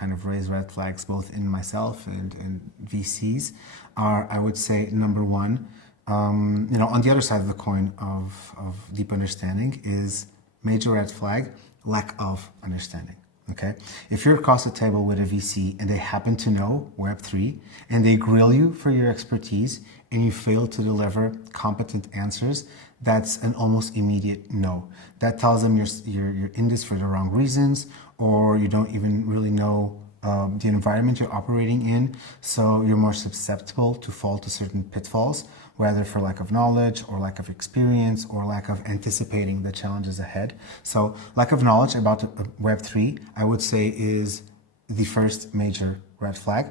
kind of raise red flags both in myself and VCs are, I would say, number one, on the other side of the coin of deep understanding is major red flag, lack of understanding. Okay, if you're across the table with a VC and they happen to know Web3 and they grill you for your expertise and you fail to deliver competent answers, that's an almost immediate no. That tells them you're in this for the wrong reasons, or you don't even really know the environment you're operating in, so you're more susceptible to fall to certain pitfalls, whether for lack of knowledge or lack of experience or lack of anticipating the challenges ahead. So lack of knowledge about Web3, I would say, is the first major red flag.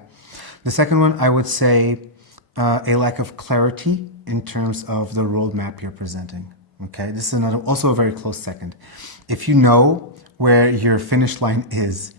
The second one, I would say a lack of clarity in terms of the roadmap you're presenting. Okay, this is also a very close second. If you know where your finish line is,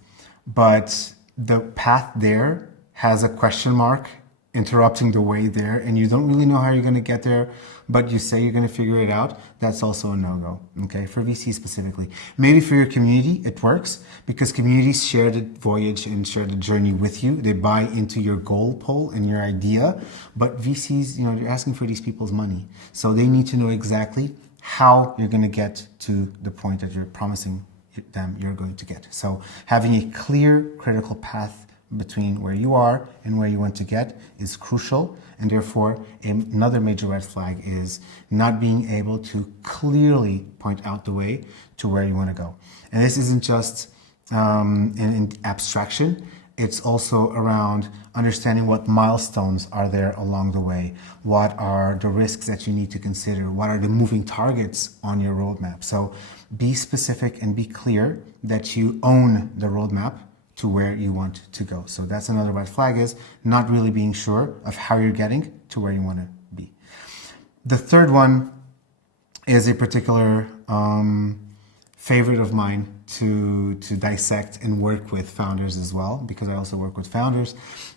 but the path there has a question mark interrupting the way there, and you don't really know how you're going to get there, but you say you're going to figure it out, that's also a no-go, okay, for VC specifically. Maybe for your community, it works, because communities share the voyage and share the journey with you. They buy into your goal pole and your idea, but VCs, you're asking for these people's money. So they need to know exactly how you're going to get to the point that you're promising them you're going to get. So having a clear, critical path between where you are and where you want to get is crucial, and therefore another major red flag is not being able to clearly point out the way to where you want to go. And this isn't just in abstraction, it's also around understanding what milestones are there along the way, what are the risks that you need to consider, what are the moving targets on your roadmap. So be specific and be clear that you own the roadmap to where you want to go. So that's another red flag, is not really being sure of how you're getting to where you want to be. The third one is a particular favorite of mine to dissect and work with founders as well, because I also work with founders,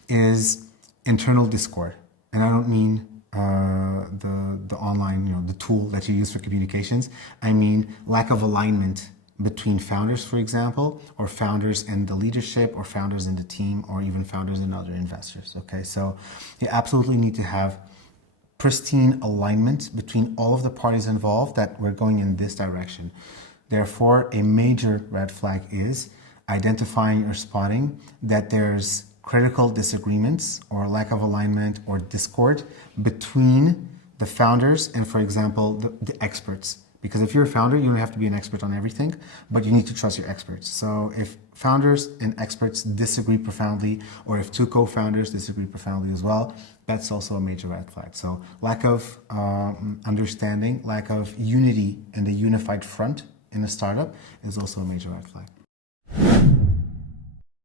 is internal discord. And I don't mean the online, the tool that you use for communications. I mean lack of alignment between founders, for example, or founders and the leadership, or founders in the team, or even founders and other investors. Okay, so you absolutely need to have pristine alignment between all of the parties involved that we're going in this direction. Therefore, a major red flag is identifying or spotting that there's critical disagreements or lack of alignment or discord between the founders and, for example, the experts. Because if you're a founder, you don't have to be an expert on everything, but you need to trust your experts. So if founders and experts disagree profoundly, or if two co-founders disagree profoundly as well, that's also a major red flag. So lack of understanding, lack of unity and a unified front in a startup is also a major red flag.